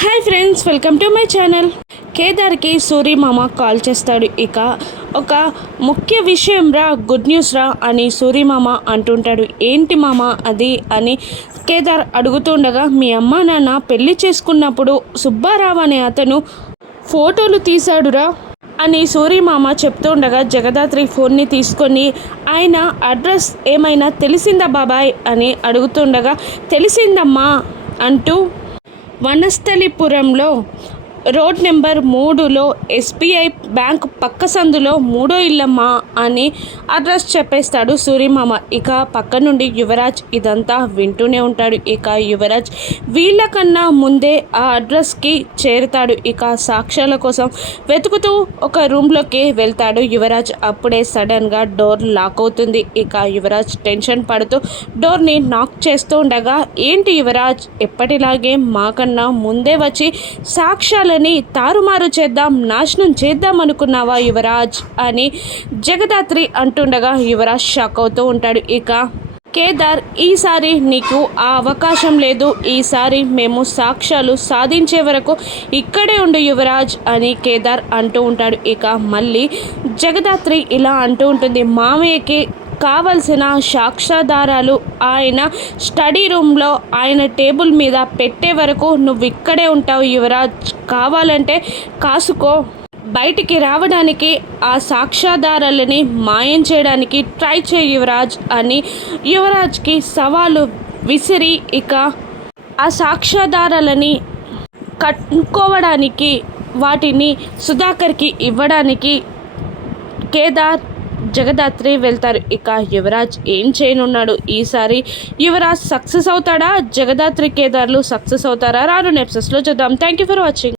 Hi friends, welcome to my channel. కేదార్కి సూరి మామ call చేస్తాడు. ఇక ఒక ముఖ్య విషయం రా, గుడ్ న్యూస్ రా అని సూరి మామ అంటుంటాడు. ఏంటి మామ అది అని కేదార్ అడుగుతుండగా, మీ అమ్మ నాన్న పెళ్లి చేసుకున్నప్పుడు సుబ్బారావు అనే అతను ఫోటోలు తీశాడురా అని సూరి మామ చెప్తుండగా, జగదాత్రి ఫోన్ని తీసుకొని ఆయన అడ్రస్ ఏమైనా తెలిసిందా బాబాయ్ అని అడుగుతుండగా, తెలిసిందమ్మా అంటూ వనస్థలిపురంలో రోడ్ నెంబర్ 3లో ఎస్బీఐ బ్యాంక్ పక్క సందులో 3వ ఇల్లమ్మా అని అడ్రస్ చెప్పేస్తాడు సూరిమామ. ఇక పక్క నుండి యువరాజ్ ఇదంతా వింటూనే ఉంటాడు. ఇక యువరాజ్ వీళ్ళకన్నా ముందే ఆ అడ్రస్కి చేరుతాడు. ఇక సాక్ష్యాల కోసం వెతుకుతూ ఒక రూమ్లోకి వెళ్తాడు యువరాజ్. అప్పుడే సడన్గా డోర్ లాక్ అవుతుంది. ఇక యువరాజ్ టెన్షన్ పడుతూ డోర్ని నాక్ చేస్తూ ఉండగా, ఏంటి యువరాజ్, ఎప్పటిలాగే మాకన్నా ముందే వచ్చి సాక్ష్యాల తారుమారు చేద్దాం, నాశనం చేద్దాం అనుకున్నావా యువరాజ్ అని జగదాత్రి అంటుండగా యువరాజ్ షాక్ అవుతూ ఉంటాడు. ఇక కేదార్, ఈసారి నీకు ఆ అవకాశం లేదు, ఈసారి మేము సాక్ష్యాలు సాధించే వరకు ఇక్కడే ఉండు యువరాజ్ అని కేదార్ అంటూ ఉంటాడు. ఇక మళ్ళీ జగదాత్రి ఇలా అంటూ ఉంటుంది, మామయ్యకి కావలసిన సాక్ష్యాధారాలు ఆయన స్టడీ రూమ్లో ఆయన టేబుల్ మీద పెట్టే వరకు నువ్వు ఇక్కడే ఉంటావు యువరాజ్, కావాలంటే కాసుకో, బయటికి రావడానికి ఆ సాక్ష్యాధారాలని మాయం చేయడానికి ట్రై చేయి యువరాజ్ అని యువరాజ్కి సవాలు విసిరి, ఇక ఆ సాక్ష్యాధారాలని కట్టుకోవడానికి వాటిని సుధాకర్కి ఇవ్వడానికి కేదార్ జగదాత్రి వెళ్తారు. ఇక యువరాజ్ ఏం చేయనున్నాడు, ఈసారి యువరాజ్ సక్సెస్ అవుతాడా, జగదాత్రి కేదార్లు సక్సెస్ అవుతారా, రాను ఎపిసోడ్స్లో చూద్దాం. Thank you for watching.